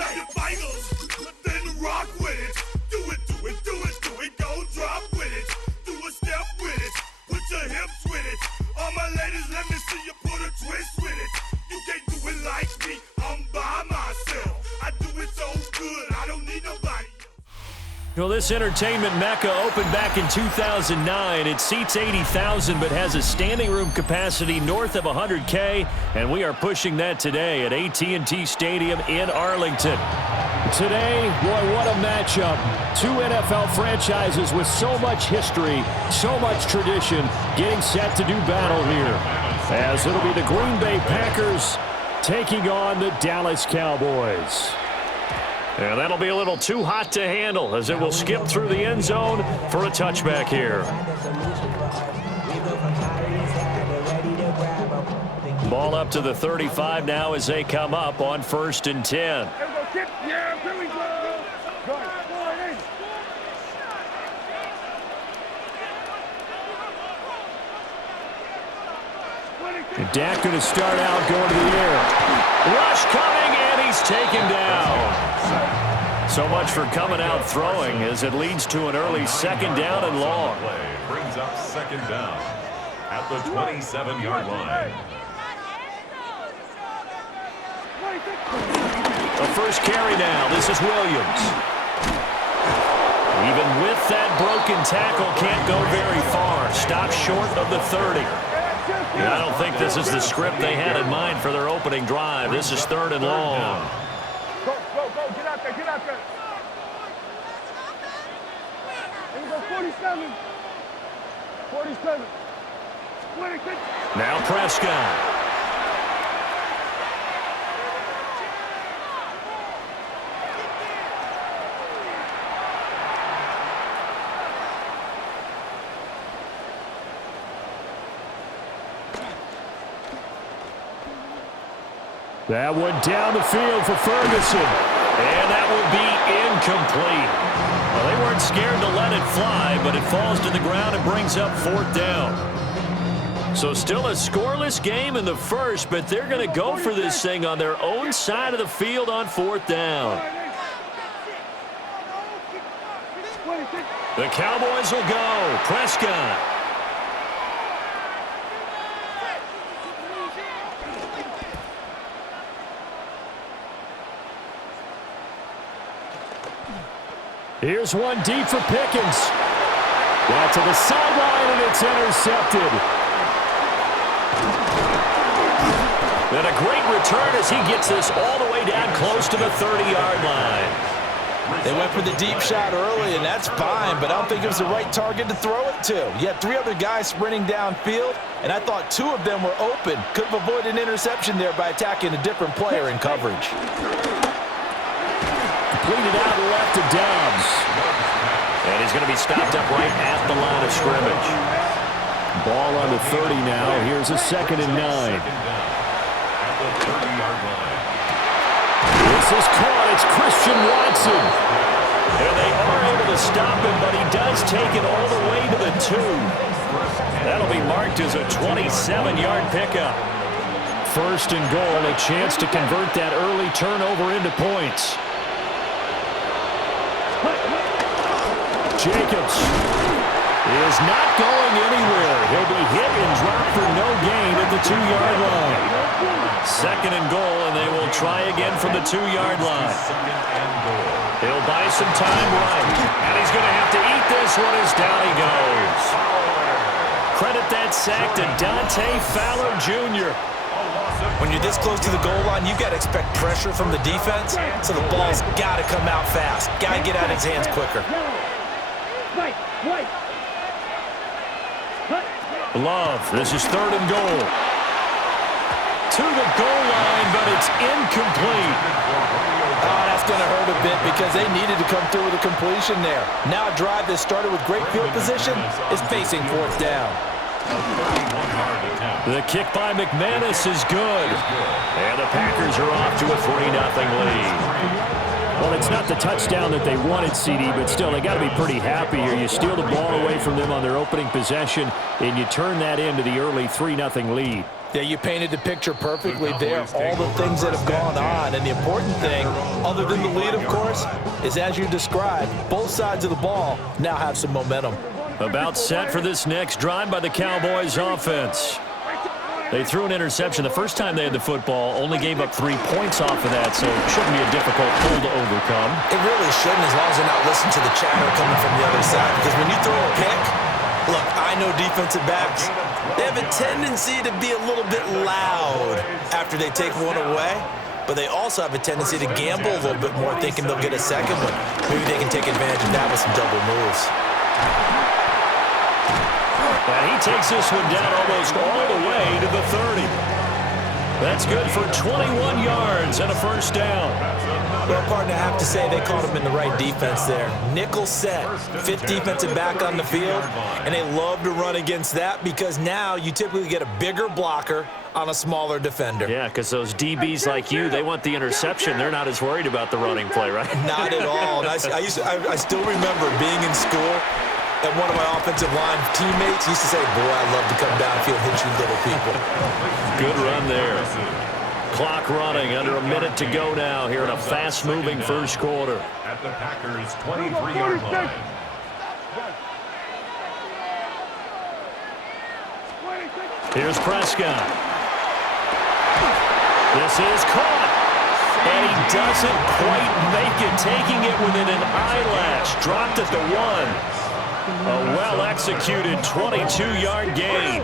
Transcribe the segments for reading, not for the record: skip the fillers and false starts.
Snap your fingers, then rock with it. Do it, do it, do it, do it. Go drop with it. Do a step with it. Put your hips with it. All my ladies, let me see you put a twist with it. You can't do it like me. I'm by myself. I do it so good. I don't need nobody. Well, this entertainment mecca opened back in 2009. It seats 80,000 but has a standing room capacity north of 100K, and we are pushing that today at AT&T Stadium in Arlington. Today, boy, what a matchup. Two NFL franchises with so much history, so much tradition, getting set to do battle here. As it'll be the Green Bay Packers taking on the Dallas Cowboys. And that'll be a little too hot to handle as it will skip through the end zone for a touchback here. Ball up to the 35 now as they come up on 1st and 10. And Dak going to start out going to the air. Rush coming, and he's taken down. So much for coming out throwing as it leads to an early 2nd down and long. Play brings up 2nd down at the 27-yard line. The first carry now. This is Williams. Even with that broken tackle, can't go very far. Stops short of the 30. I don't think this is the script they had in mind for their opening drive. This is 3rd and long. Go, get out there, get out there. Here we go, 47. 47. Now Prescott. That one down the field for Ferguson. And that will be incomplete. Well, they weren't scared to let it fly, but it falls to the ground and brings up 4th down. So still a scoreless game in the first, but they're going to go for this thing on their own side of the field on 4th down. The Cowboys will go. Prescott. Here's one deep for Pickens. Back to the sideline, and it's intercepted. And a great return as he gets this all the way down close to the 30-yard line. They went for the deep shot early, and that's fine, but I don't think it was the right target to throw it to. You had 3 other guys sprinting downfield, and I thought 2 of them were open. Could have avoided an interception there by attacking a different player in coverage. Completed out left to Dobbs. And he's going to be stopped up right at the line of scrimmage. Ball on the 30 now. Here's a 2nd and 9. This is caught. It's Christian Watson. And they are able to stop him, but he does take it all the way to the 2. That'll be marked as a 27-yard pickup. 1st and goal, a chance to convert that early turnover into points. Jacobs is not going anywhere. He'll be hit and dropped for no gain at the 2-yard line. 2nd and goal, and they will try again from the 2-yard line. He'll buy some time right, and he's going to have to eat this one as down he goes. Credit that sack to Dante Fowler Jr. When you're this close to the goal line, you've got to expect pressure from the defense, so the ball's got to come out fast. Got to get out of his hands quicker. Love, this is 3rd and goal. To the goal line, but it's incomplete. Oh, that's going to hurt a bit because they needed to come through with a completion there. Now a drive that started with great field position is facing 4th down. The kick by McManus is good. And the Packers are off to a 3-0 lead. Well, the it's not the touchdown that they wanted, CD, but still, they got to be pretty happy here. You steal the ball away from them on their opening possession, and you turn that into the early 3-0 lead. Yeah, you painted the picture perfectly there. All the things that have gone on. And the important thing, other than the lead, of course, is as you described, both sides of the ball now have some momentum. About set for this next drive by the Cowboys offense. They threw an interception. The first time they had the football, only gave up 3 points off of that, so it shouldn't be a difficult pull to overcome. It really shouldn't, as long as they're not listening to the chatter coming from the other side. Because when you throw a pick, look, I know defensive backs, they have a tendency to be a little bit loud after they take one away, but they also have a tendency to gamble a little bit more, thinking they'll get a second one. Maybe they can take advantage of that with some double moves. And he takes this one down almost all the way to the 30. That's good for 21 yards and a first down. Well, partner, I have to say they caught him in the right defense there. Nickel set, fifth defensive back on the field, and they love to run against that because now you typically get a bigger blocker on a smaller defender. Yeah, because those DBs like you, they want the interception. They're not as worried about the running play, right? Not at all. And I still remember being in school, and one of my offensive line teammates used to say, boy, I love to come downfield, hit you little people. Good run there. Clock running, under a minute to go now here in a fast-moving first quarter. At the Packers' 23-yard line. Here's Prescott. This is caught. And he doesn't quite make it, taking it within an eyelash. Dropped at the 1. A well-executed 22-yard gain.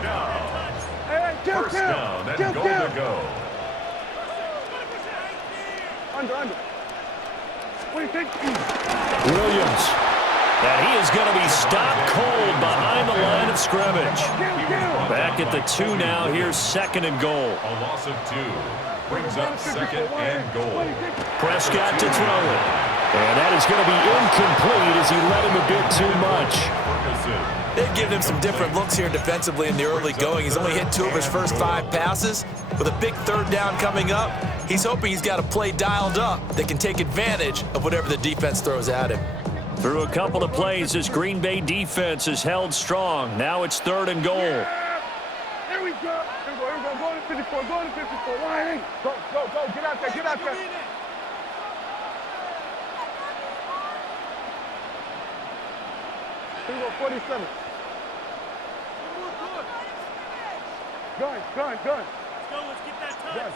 First down and goal to go. Under. What do you think? Williams. And he is going to be stopped cold behind the line of scrimmage. Back at the 2 now. Here's second and goal. A loss of 2 brings up second and goal. Prescott to throw it. And that is going to be incomplete as he led him a bit too much. They've given him some different looks here defensively in the early going. He's only hit 2 of his first 5 passes. With a big third down coming up, he's hoping he's got a play dialed up that can take advantage of whatever the defense throws at him. Through a couple of plays, this Green Bay defense is held strong. Now it's third and goal. Here we go. Here we go. Go to 54. Go to 54. Line. Go. Get out there. Here we go. 47. Gun. Let's go. Let's get that touch. Gun.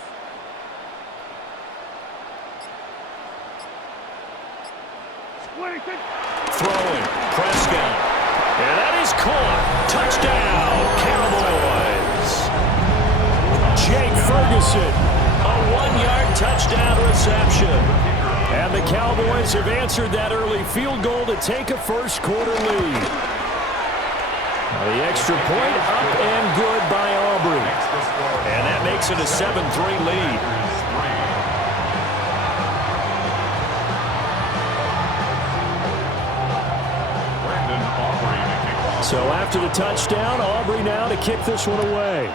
Throwing. Prescott. And that is caught. Touchdown, Cowboys. Jake Ferguson. A 1-yard touchdown reception. And the Cowboys have answered that early field goal to take a first quarter lead. The extra point up and good by Aubrey. And that makes it a 7-3 lead. So after the touchdown, Aubrey now to kick this one away.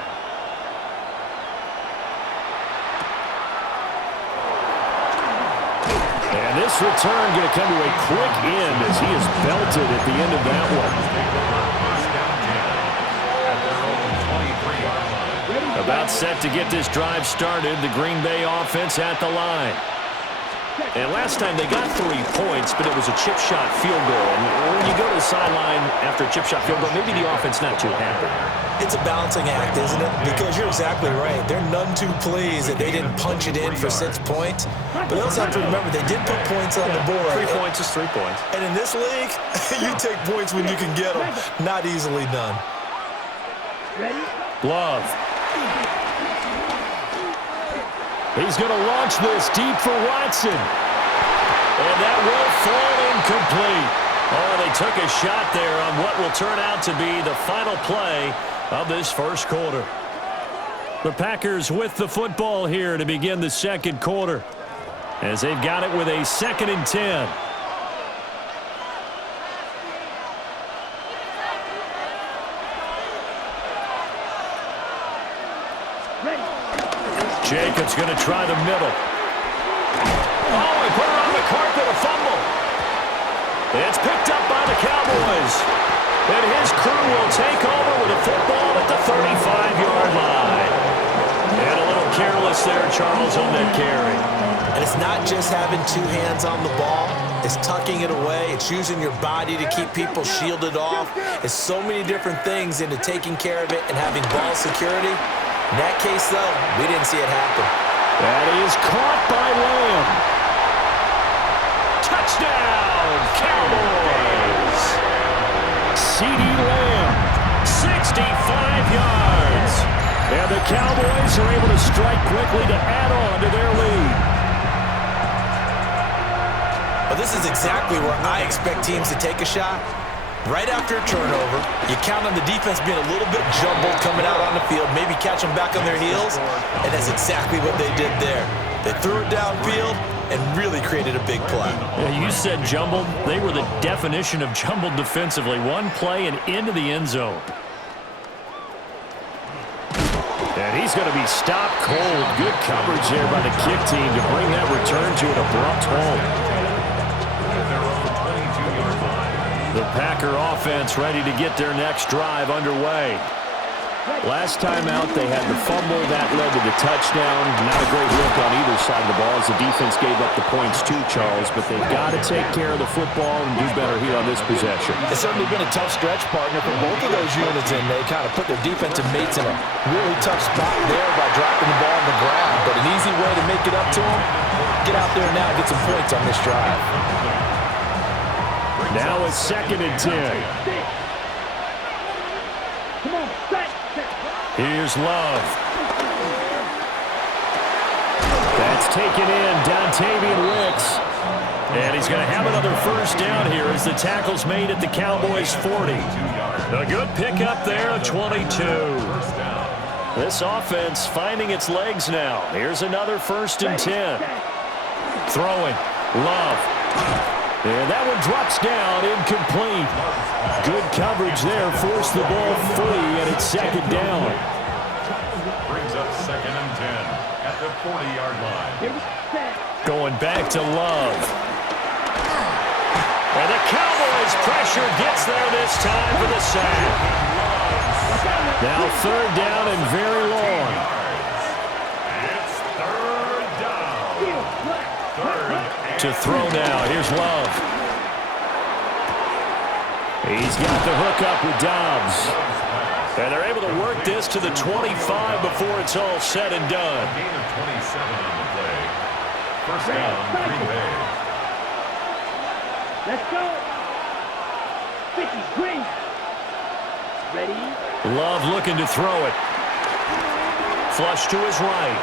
And this return going to come to a quick end as he is belted at the end of that one. About set to get this drive started, the Green Bay offense at the line. And last time they got 3 points, but it was a chip shot field goal. And when you go to the sideline after a chip shot field goal, maybe the offense not too happy. It's a balancing act, isn't it? Because you're exactly right. They're none too pleased that they didn't punch it in for 6 points. But they also have to remember they did put points on the board. 3 points is 3 points. And in this league, you take points when you can get them. Not easily done. Love. He's going to launch this deep for Watson. And that will fall incomplete. Oh, they took a shot there on what will turn out to be the final play of this first quarter. The Packers with the football here to begin the second quarter, as they've got it with a 2nd and 10. Jacobs going to try the middle. Oh, he put her on the carpet, a there, Charles, on that carry. And it's not just having two hands on the ball. It's tucking it away. It's using your body to keep people shielded off. It's so many different things into taking care of it and having ball security. In that case, though, we didn't see it happen. That is caught by Lamb. Touchdown, Cowboys. CeeDee Lamb, 65 yards. And the Cowboys are able to strike quickly to add on to their lead. But this is exactly where I expect teams to take a shot. Right after a turnover, you count on the defense being a little bit jumbled coming out on the field, maybe catch them back on their heels, and that's exactly what they did there. They threw it downfield and really created a big play. Yeah, you said jumbled. They were the definition of jumbled defensively. One play and into the end zone. And he's going to be stopped cold. Good coverage there by the kick team to bring that return to an abrupt halt. The Packer offense ready to get their next drive underway. Last time out, they had the fumble. That led to the touchdown. Not a great look on either side of the ball as the defense gave up the points too, Charles. But they've got to take care of the football and do better here on this possession. It's certainly been a tough stretch, partner, for both of those units, and they kind of put their defensive mates in a really tough spot there by dropping the ball on the ground. But an easy way to make it up to them, get out there now and get some points on this drive. Now it's 2nd and 10. Here's Love. That's taken in, Dontavian Wicks. And he's going to have another first down here as the tackle's made at the Cowboys 40. A good pickup there at 22. This offense finding its legs now. Here's another 1st and 10. Throwing. Love. And that one drops down, incomplete. Good coverage there, forced the ball free, and it's 2nd down. Brings up 2nd and 10 at the 40-yard line. Going back to Love. And the Cowboys pressure gets there this time for the sack. Now 3rd down and very long. It's 3rd down. 3rd To throw now. Here's Love. He's got the hook up with Dobbs. And they're able to work this to the 25 before it's all said and done. Gain of 27 on the play. 1st down, Green Bay. Let's go. 50 Green. Ready? Love looking to throw it. Flush to his right.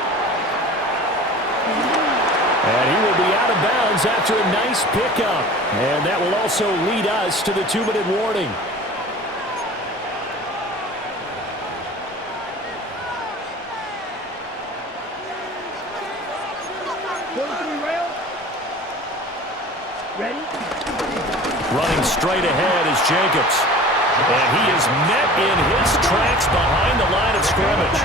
And he will be out of bounds after a nice pickup. And that will also lead us to the 2-minute warning. Ready? Running straight ahead is Jacobs. And he is met in his tracks behind the line of scrimmage.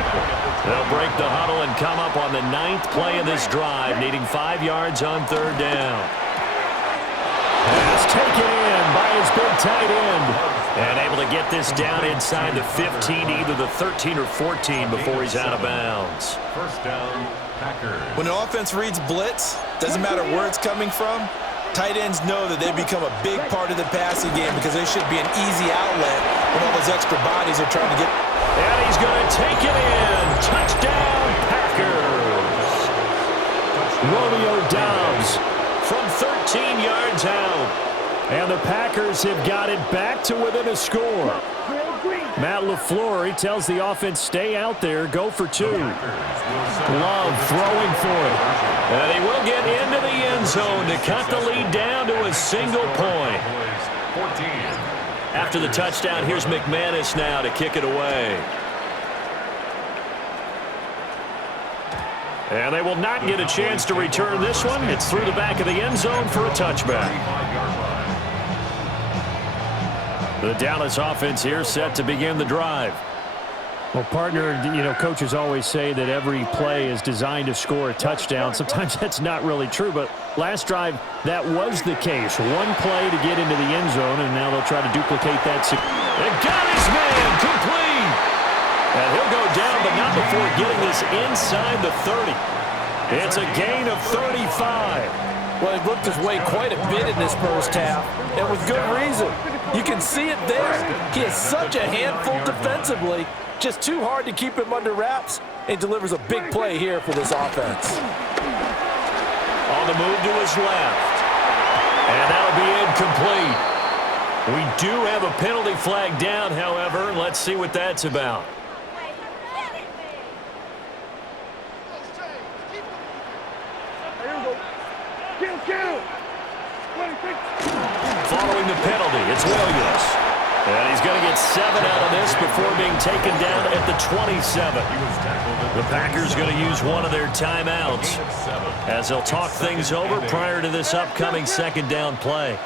They'll break the huddle and come up on the 9th play of this drive, needing 5 yards on 3rd down. Pass taken in by his big tight end. And able to get this down inside the 15, either the 13 or 14 before he's out of bounds. 1st down, Packers. When an offense reads blitz, doesn't matter where it's coming from, tight ends know that they become a big part of the passing game because they should be an easy outlet when all those extra bodies are trying to get. And he's going to take it in. Touchdown, Packers. Romeo Dobbs from 13 yards out. And the Packers have got it back to within a score. Matt LaFleur, he tells the offense, stay out there, go for 2. Love throwing for it. And he will get into the end zone to cut the lead down to a single point. 14. After the touchdown, here's McManus now to kick it away. And they will not get a chance to return this one. It's through the back of the end zone for a touchback. The Dallas offense here set to begin the drive. Well, partner, you know, coaches always say that every play is designed to score a touchdown. Sometimes that's not really true, but last drive, that was the case. One play to get into the end zone, and now they'll try to duplicate that. And got his man complete. And he'll go down, but not before getting this inside the 30. It's a gain of 35. Well, he worked his way quite a bit in this first half, and with good reason. You can see it there. He is such a handful defensively. Just too hard to keep him under wraps, and delivers a big play here for this offense. On the move to his left. And that'll be incomplete. We do have a penalty flag down, however. Let's see what that's about. Following the penalty, it's Williams. And he's going to get 7 out of this before being taken down at the 27. The Packers going to use one of their timeouts as they'll talk things over prior to this upcoming second down play.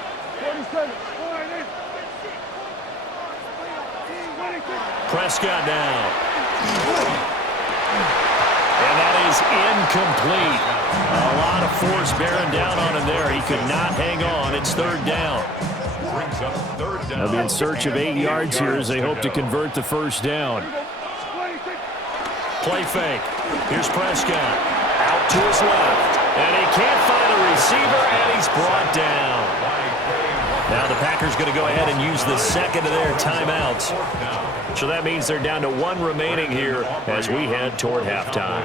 Prescott now. And that is incomplete. A lot of force bearing down on him there. He could not hang on. It's third down. They'll be in search of 8 yards here as they hope to convert the first down. Play fake. Here's Prescott. Out to his left. And he can't find a receiver, and he's brought down. Now the Packers going to go ahead and use the second of their timeouts. So that means they're down to 1 remaining here as we head toward halftime.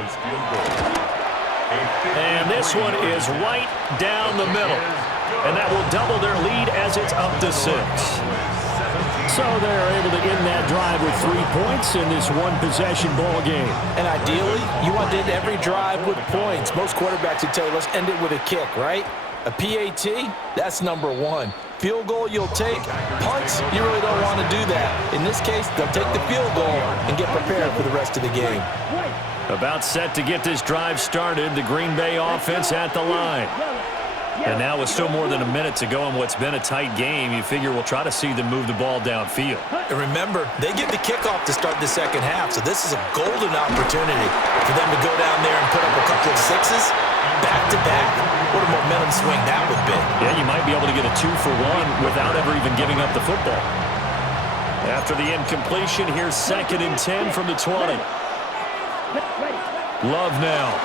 And this one is right down the middle. And that will double their lead as it's up to 6. So they're able to end that drive with 3 points in this one-possession ball game. And ideally, you want to end every drive with points. Most quarterbacks would tell you, let's end it with a kick, right? A PAT, that's number 1. Field goal you'll take. Punts, you really don't want to do that. In this case, they'll take the field goal and get prepared for the rest of the game. About set to get this drive started, the Green Bay offense at the line. And now with still more than a minute to go in what's been a tight game, you figure we'll try to see them move the ball downfield. And remember, they get the kickoff to start the second half, so this is a golden opportunity for them to go down there and put up a couple of 6s back-to-back. What a momentum swing that would be. Yeah, you might be able to get a 2-for-1 without ever even giving up the football. After the incompletion, here's 2nd and 10 from the 20. Love now.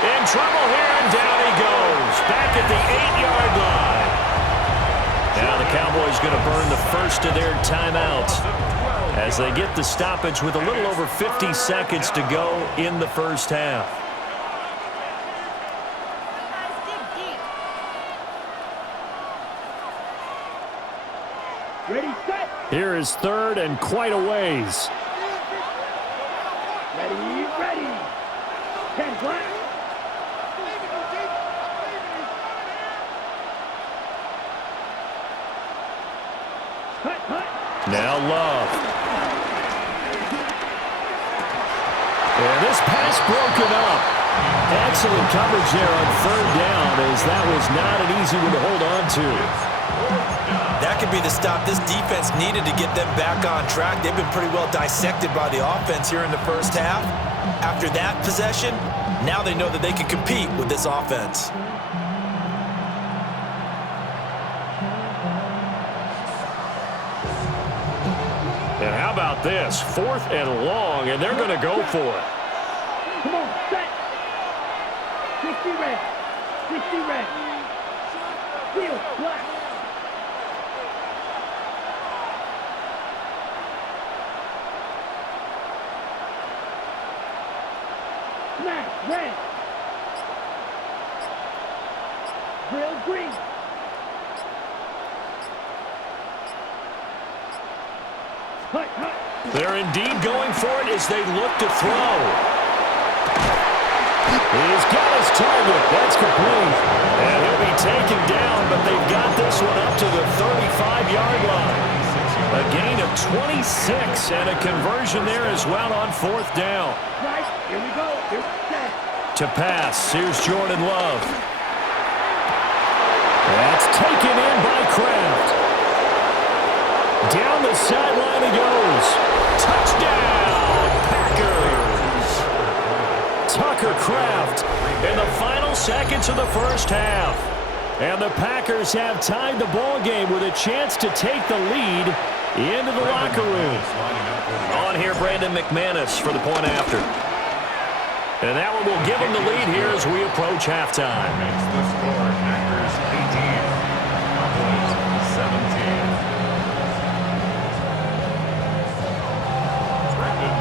In trouble here, and down he goes. Back at the 8-yard line. Now the Cowboys going to burn the first of their timeouts as they get the stoppage with a little over 50 seconds to go in the first half. Ready, set. Here is 3rd and quite a ways. Ready. 10 black. Now Love. And this pass broken up. Excellent coverage there on 3rd down, as that was not an easy one to hold on to. That could be the stop this defense needed to get them back on track. They've been pretty well dissected by the offense here in the first half. After that possession, now they know that they can compete with this offense. And how about this? 4th and long, and they're going to go for it. Come on, set. 60 red. 60 red. Field black. Smash red. Grill green. They're indeed going for it as they look to throw. He's got his target. That's complete. And he'll be taken down, but they've got this one up to the 35-yard line. A gain of 26 and a conversion there as well on 4th down. Right, here we go. Here we go. To pass, here's Jordan Love. That's taken in by Kraft. Down the sideline he goes. Touchdown, Packers. Tucker Kraft in the final seconds of the first half. And the Packers have tied the ball game with a chance to take the lead into the locker room. On here, Brandon McManus for the point after. And that one will give him the lead here as we approach halftime. Makes the score Packers 18, Cowboys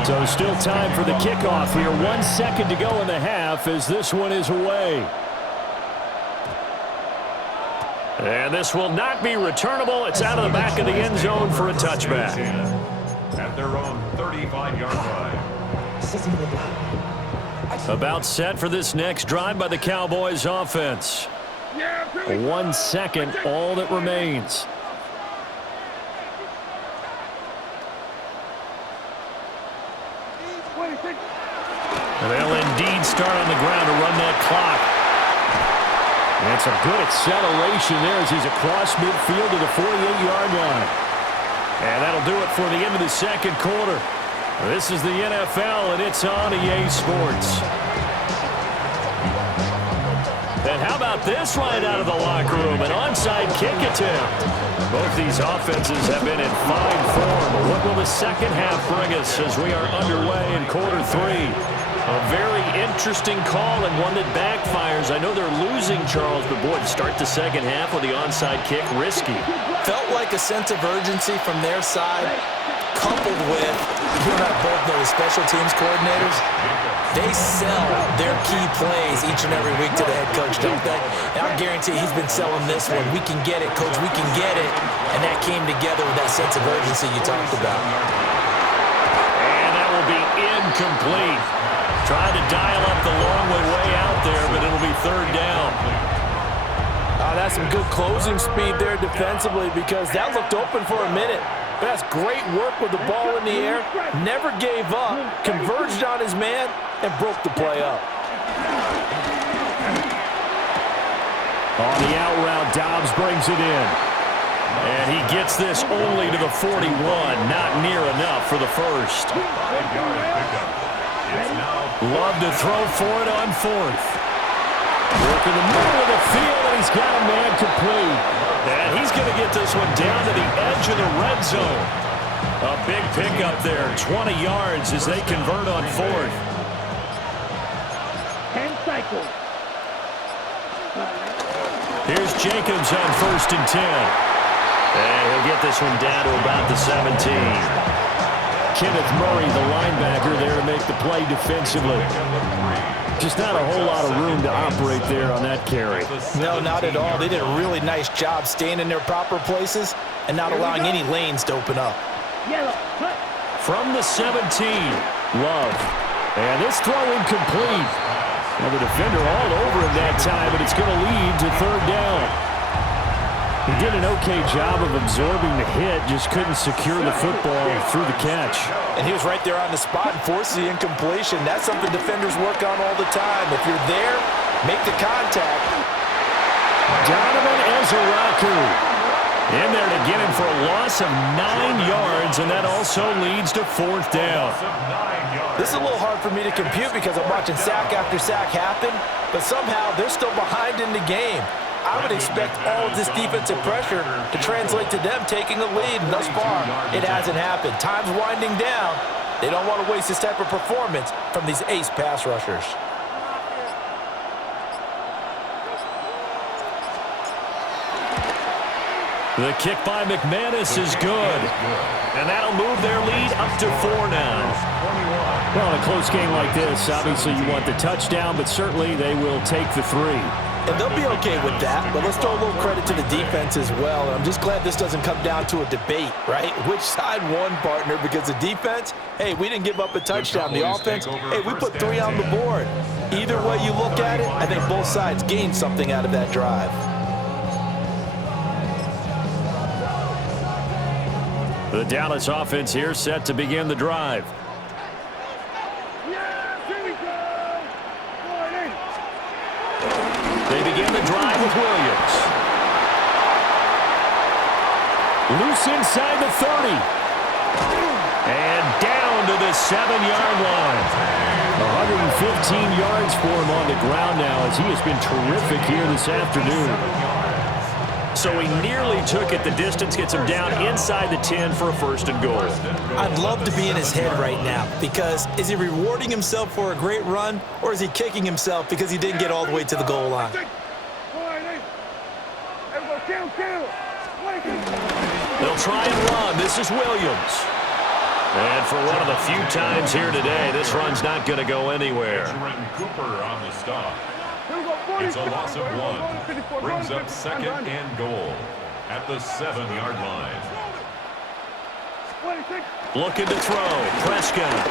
17. So still time for the kickoff here. 1 second to go in the half as this one is away. And this will not be returnable. It's out of the back of the end zone for a touchback. At their own 35-yard line. About set for this next drive by the Cowboys offense. 1 second, all that remains. They'll indeed start on the ground to run that clock. And some good acceleration there as he's across midfield to the 48-yard line. And that'll do it for the end of the second quarter. This is the NFL, and it's on EA Sports. And how about this right out of the locker room? An onside kick attempt. Both these offenses have been in fine form. What will the second half bring us as we are underway in quarter three? A very interesting call and one that backfires. I know they're losing, Charles, but boy, to start the second half with the onside kick, risky. Felt like a sense of urgency from their side, coupled with, you and I both know the special teams coordinators, they sell their key plays each and every week to the head coach, don't they? And I guarantee he's been selling this one. We can get it, coach, we can get it. And that came together with that sense of urgency you talked about. And that will be incomplete. Trying to dial up the long way out there, but it'll be third down. That's some good closing speed there defensively because that looked open for a minute. That's great work with the ball in the air. Never gave up, converged on his man, and broke the play up. On the out route, Dobbs brings it in. And he gets this only to the 41. Not near enough for the first. 5-yard pickup. It's now Love to throw for it on fourth. Work in the middle of the field, and he's got a man complete. And he's going to get this one down to the edge of the red zone. A big pickup there, 20 yards as they convert on fourth. 10 cycles. Here's Jacobs on 1st and 10. And he'll get this one down to about the 17. Kenneth Murray, the linebacker, there to make the play defensively. Just not a whole lot of room to operate there on that carry. No, not at all. They did a really nice job staying in their proper places and not allowing any lanes to open up. Yellow, cut. From the 17, Love. And this throw incomplete. Well, the defender all over him that time, but it's going to lead to third down. He did an okay job of absorbing the hit, just couldn't secure the football through the catch. And he was right there on the spot and forced the incompletion. That's something defenders work on all the time. If you're there, make the contact. Donovan Ezeraku in there to get him for a loss of 9 yards, and that also leads to fourth down. This is a little hard for me to compute because I'm watching sack after sack happen, but somehow they're still behind in the game. I would expect all of this defensive pressure to translate to them taking a lead, and thus far, it hasn't happened. Time's winding down. They don't want to waste this type of performance from these ace pass rushers. The kick by McManus is good. And that'll move their lead up to 4 now. Well, in a close game like this, obviously you want the touchdown, but certainly they will take the 3. And they'll be okay with that, but let's throw a little credit to the defense as well. And I'm just glad this doesn't come down to a debate, right? Which side won, partner? Because the defense, hey, we didn't give up a touchdown. The offense, hey, we put 3 on the board. Either way you look at it, I think both sides gained something out of that drive. The Dallas offense here set to begin the drive. They begin the drive with Williams. Loose inside the 30. And down to the 7-yard line. 115 yards for him on the ground now as he has been terrific here this afternoon. So he nearly took it. The distance gets him down inside the 10 for a first and goal. I'd love to be in his head right now because is he rewarding himself for a great run or is he kicking himself because he didn't get all the way to the goal line? They'll try and run. This is Williams. And for one of the few times here today, this run's not going to go anywhere. Cooper on the stop. It's a loss of 1. Brings up second and goal at the 7-yard line. Looking to throw. Prescott.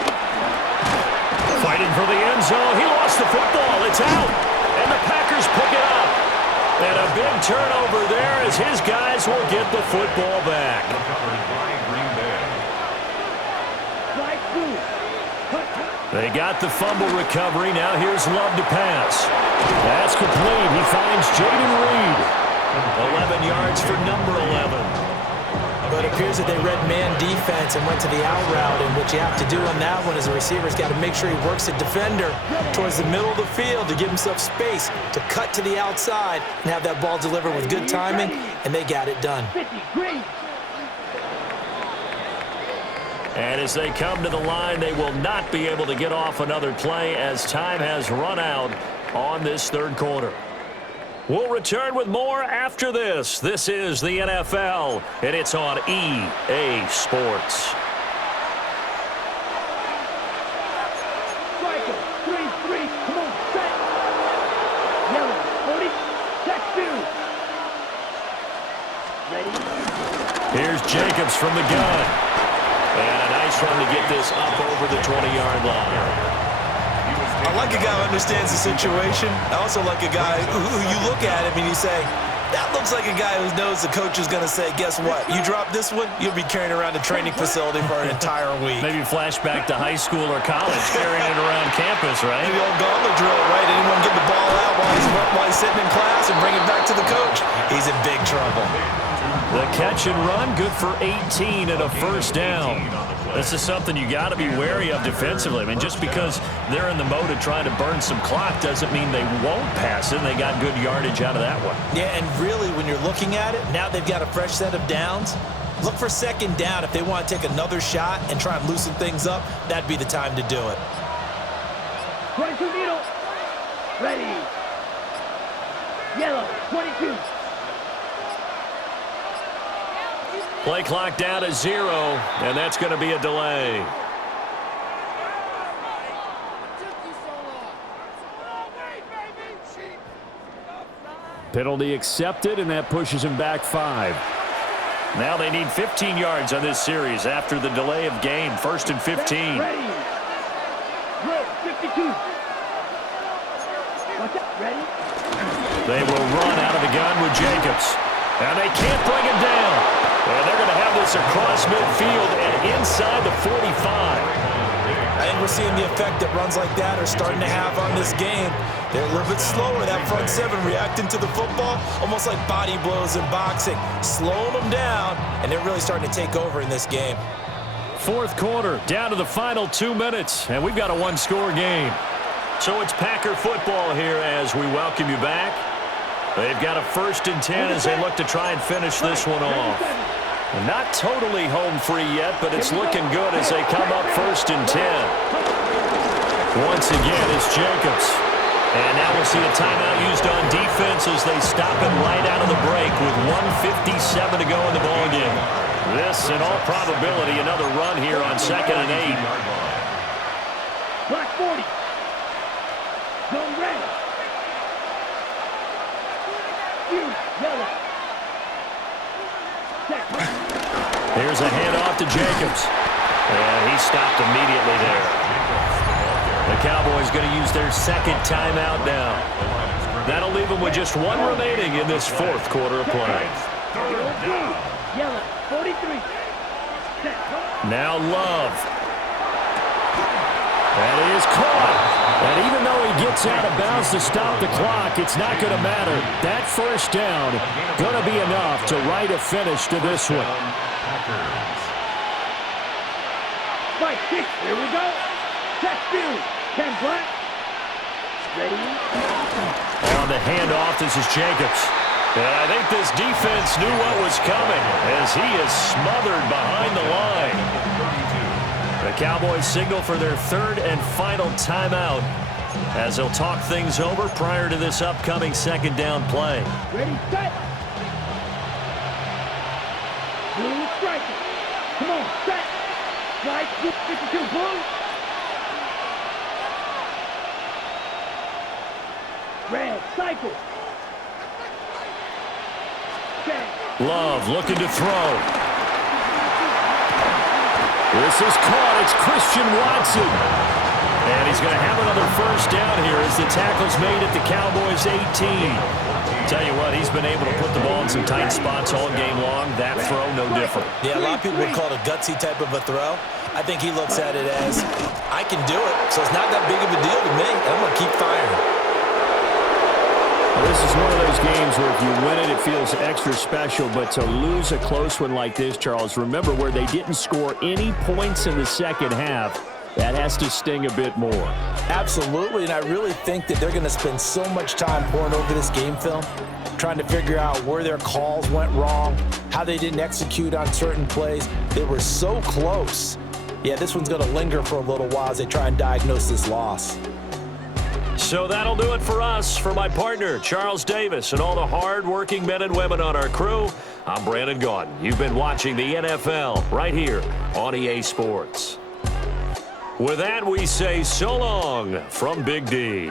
Fighting for the end zone. He lost the football. It's out. And the Packers pick it up. And a big turnover there as his guys will get the football back. Recovered by Green Bay. They got the fumble recovery. Now here's Love to pass. That's complete. He finds Jaden Reed. 11 yards for number 11. But it appears that they read man defense and went to the out route, and what you have to do on that one is the receiver's got to make sure he works the defender towards the middle of the field to give himself space to cut to the outside and have that ball delivered with good timing, and they got it done. And as they come to the line, they will not be able to get off another play as time has run out on this third quarter. We'll return with more after this. This is the NFL, and it's on EA Sports. Here's Jacobs from the gun. And a nice run to get this up over the 20-yard line. I like a guy who understands the situation. I also like a guy who you look at him and you say, that looks like a guy who knows the coach is going to say, guess what? You drop this one, you'll be carrying around a training facility for an entire week. Maybe flashback to high school or college, carrying it around campus, right? The old gauntlet drill, right? Anyone get the ball out while he's sitting in class and bring it back to the coach? He's in big trouble. The catch and run, good for 18 and a first down. This is something you got to be wary of defensively. I mean, just because they're in the mode of trying to burn some clock doesn't mean they won't pass it. They got good yardage out of that one. Yeah, and really, when you're looking at it, now they've got a fresh set of downs. Look for second down. If they want to take another shot and try and loosen things up, that'd be the time to do it. 22 needle. Ready. Yellow, 22. Play clock down to 0, and that's going to be a delay. Penalty accepted, and that pushes him back 5. Now they need 15 yards on this series after the delay of game. First and 15. Ready. Good, 52. Watch out, ready. They will run out of the gun with Jacobs. And they can't bring him down. And they're going to have this across midfield and inside the 45. I think we're seeing the effect that runs like that are starting to have on this game. They're a little bit slower, that front seven reacting to the football, almost like body blows in boxing, slowing them down, and they're really starting to take over in this game. Fourth quarter, down to the final 2 minutes, and we've got a one-score game. So it's Packer football here as we welcome you back. They've got a first and 10 as they look to try and finish this one off. Not totally home free yet, but it's looking good as they come up first and 10. Once again, it's Jacobs. And now we'll see a timeout used on defense as they stop him right out of the break with 1:57 to go in the ballgame. This, in all probability, another run here on 2nd and 8. Black 40. Zone red. Yellow. Here's a handoff to Jacobs. And he stopped immediately there. The Cowboys going to use their second timeout now. That'll leave them with just one remaining in this fourth quarter of play. Yellow, 43. Now Love. And he is caught. And even though he gets out of bounds to stop the clock, it's not going to matter. That first down going to be enough to write a finish to this one. Spike 6, here we go. Check field. 10 black. Ready. On the handoff, this is Jacobs. And I think this defense knew what was coming as he is smothered behind the line. The Cowboys signal for their third and final timeout as they'll talk things over prior to this upcoming second down play. Ready, set. Blue striker. Come on, set. Strike, 52, blue. Red, cycle. Love looking to throw. This is caught. It's Christian Watson. And he's going to have another first down here as the tackle's made at the Cowboys' 18. Tell you what, he's been able to put the ball in some tight spots all game long. That throw, no different. Yeah, a lot of people would call it a gutsy type of a throw. I think he looks at it as, I can do it, so it's not that big of a deal to me. I'm going to keep firing. This is one of those games where if you win it, it feels extra special. But to lose a close one like this, Charles, remember where they didn't score any points in the second half. That has to sting a bit more. Absolutely, and I really think that they're going to spend so much time pouring over this game film, trying to figure out where their calls went wrong, how they didn't execute on certain plays. They were so close. Yeah, this one's going to linger for a little while as they try and diagnose this loss. So that'll do it for us. For my partner, Charles Davis, and all the hard-working men and women on our crew, I'm Brandon Gaudin. You've been watching the NFL right here on EA Sports. With that, we say so long from Big D.